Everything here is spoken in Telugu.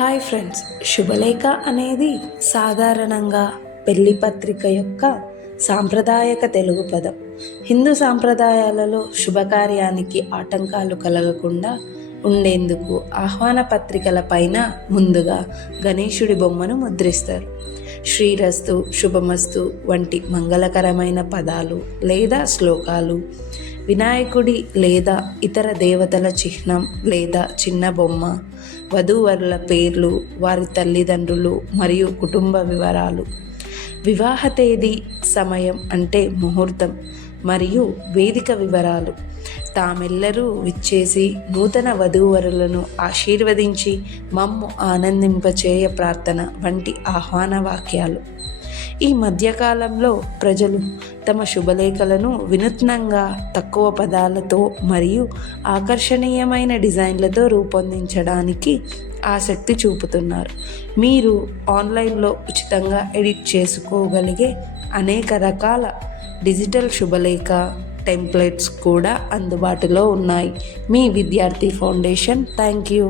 హాయ్ ఫ్రెండ్స్, శుభలేఖ అనేది సాధారణంగా పెళ్లి పత్రిక యొక్క సాంప్రదాయక తెలుగు పదం. హిందూ సాంప్రదాయాలలో శుభకార్యానికి ఆటంకాలు కలగకుండా ఉండేందుకు ఆహ్వాన పత్రికల పైన ముందుగా గణేశుడి బొమ్మను ముద్రిస్తారు. శ్రీరస్తు, శుభమస్తు వంటి మంగళకరమైన పదాలు లేదా శ్లోకాలు, వినాయకుడి లేదా ఇతర దేవతల చిహ్నం లేదా చిన్న బొమ్మ, వధూవరుల పేర్లు, వారి తల్లిదండ్రులు మరియు కుటుంబ వివరాలు, వివాహ తేదీ, సమయం అంటే ముహూర్తం మరియు వేదిక వివరాలు, తామెల్లరూ విచ్చేసి నూతన వధూవరులను ఆశీర్వదించి మమ్ము ఆనందింపచేయ ప్రార్థన వంటి ఆహ్వాన వాక్యాలు. ఈ మధ్యకాలంలో ప్రజలు తమ శుభలేఖలను వినూత్నంగా, తక్కువ పదాలతో మరియు ఆకర్షణీయమైన డిజైన్లతో రూపొందించడానికి ఆసక్తి చూపుతున్నారు. మీరు ఆన్లైన్లో ఉచితంగా ఎడిట్ చేసుకోగలిగే అనేక రకాల డిజిటల్ శుభలేఖ టెంప్లెట్స్ కూడా అందుబాటులో ఉన్నాయి. మీ విద్యార్థి ఫౌండేషన్. Thank you.